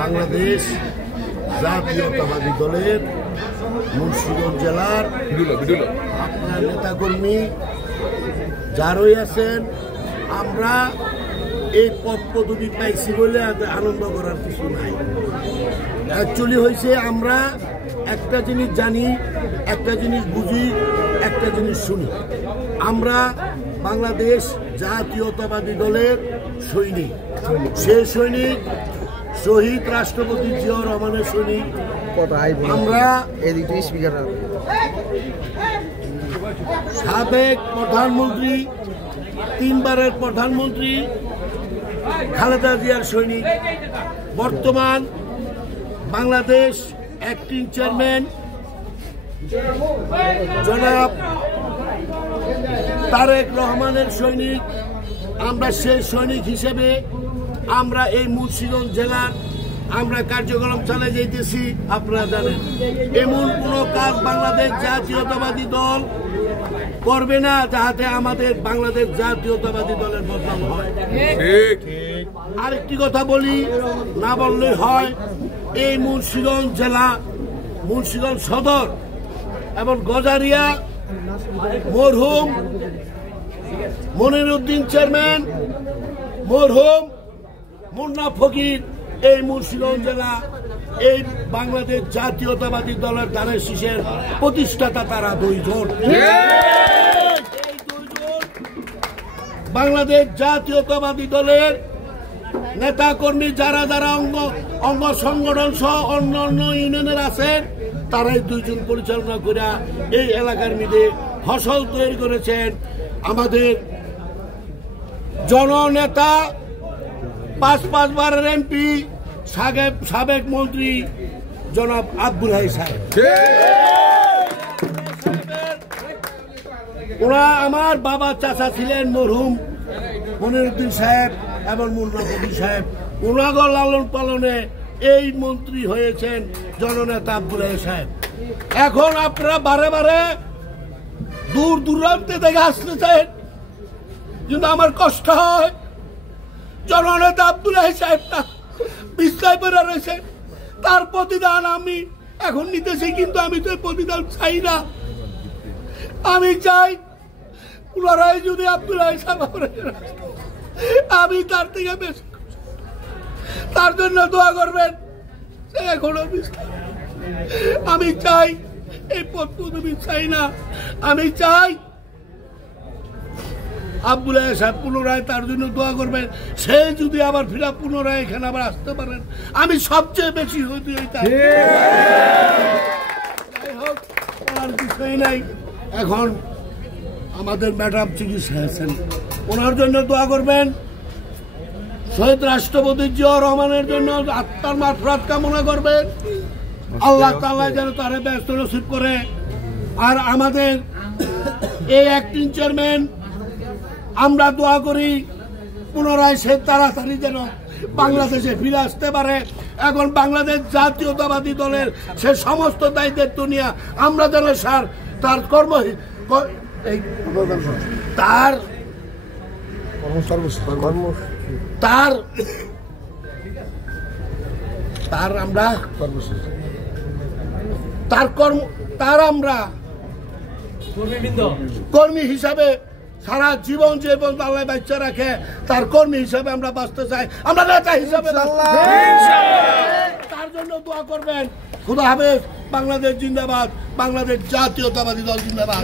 বাংলাদেশ জাতীয়তাবাদী দলের মুন্সিগঞ্জ জেলার আপনার নেতাকর্মী যারাই আছেন, আমরা এই পদ পদবি পাইছি বলে আনন্দ করার কিছু নাই। অ্যাকচুয়ালি হয়েছে আমরা একটা জিনিস জানি, একটা জিনিস বুঝি, একটা জিনিস শুনি। আমরা বাংলাদেশ জাতীয়তাবাদী দলের সৈনিক। সেই সৈনিক শহীদ রাষ্ট্রপতি জিয়াউর রহমানের সৈনিক। আমরা সাবেক প্রধানমন্ত্রী, 3 বারের প্রধানমন্ত্রী খালেদা জিয়ার সৈনিক, বর্তমান বাংলাদেশ অ্যাক্টিং চেয়ারম্যান জনাব তারেক রহমানের সৈনিক। আমরা সেই সৈনিক হিসেবে আমরা এই মুন্সিগঞ্জ জেলার আমরা কার্যক্রম চালিয়ে যাইতেছি। আপনারা জানেন এমন কোনো কাজ বাংলাদেশ জাতীয়তাবাদী দল করবে না যাহাতে আমাদের বাংলাদেশ জাতীয়তাবাদী দলের বদনাম হয়। আরেকটি কথা বলি, না বললে হয়, এই মুন্সিগঞ্জ জেলা, মুন্সিগঞ্জ সদর এবং গজারিয়া মরহুম মনিরউদ্দিন চেয়ারম্যান, মরহুম মুন্না ফকির, এই মুন্সিগঞ্জ জেলা এই বাংলাদেশ জাতীয়তাবাদী দলের ধানের শীষের প্রতিষ্ঠাতা তারা 2 জন। এই 2 জন বাংলাদেশ জাতীয়তাবাদী দলের নেতা কর্মী যারা যারা অঙ্গ সংগঠন সহ অন্যান্য ইউনিয়নের আছেন, তারাই 2 জন পরিচালনা করে এই এলাকার মধ্যে ফসল তৈরি করেছেন। আমাদের জননেতা 5 বারের এমপি, সাবেক মন্ত্রী জনাব আব্দুল হাই সাহেব, ওরা আমার বাবা চাচা ছিলেন মরহুম মনিরউদ্দিন সাহেব এবং মুন্না ফকির সাহেব। ওনাগর লালন পালনে এই মন্ত্রী হয়েছেন জননেতা আব্দুল হাই সাহেব। এখন আপনারা বারে বারে দূর দূরান্তে থেকে আসতে চান, কিন্তু আমার কষ্ট হয়। জননেতা আব্দুল হাই সাহেবটা বিছনায় পড়ে রয়েছে, তার প্রতিদান আমি এখন নিতেছি, কিন্তু আমি তো প্রতিদান চাই না। আমি চাই পুনরায় যদি আব্দুল হাই সাহেব আমি তার থেকে বেশি, তার জন্য দোয়া করবেন। এখনো আমি চাই এই পদ পদবি চাই না, আমি চাই আব্দুল হাই সাহেব পুনরায় তার জন্য দোয়া করবেন। সে যদি আবার ফিরা পুনরায় এখানে আবার আসতে পারেন, আমি সবচেয়ে বেশি হইতে হইতাম। যাই হোক, ওনার বিষয় নাই। এখন আমাদের ম্যাডাম চিকিৎসা আছেন, ওনার জন্য দোয়া করবেন। শহীদ রাষ্ট্রপতি জিয়াউর রহমানের জন্য আত্মার মাগফিরাত কামনা করবেন। আল্লাহ তাআলা যেন তারে ব্যস্ত নসিব করে। আর আমাদের এই অ্যাক্টিং চেয়ারম্যান, আমরা দোয়া করি পুনরায় সে তাড়াতাড়ি যেন বাংলাদেশে ফিরে আসতে পারে। এখন বাংলাদেশ জাতীয়তাবাদী দলের সে সমস্ত দায়িত্ব নিয়ে আমরা যেন স্যার তার আমরা কর্মী হিসাবে সারা জীবন যে আল্লাহ বাচ্চা রাখে, তার কর্মী হিসাবে আমরা বাঁচতে চাই, আমরা নেতা হিসাবে তার জন্য দোয়া করবেন। খুদা হাফেজ। বাংলাদেশ জিন্দাবাদ, বাংলাদেশ জাতীয়তাবাদী দল জিন্দাবাদ।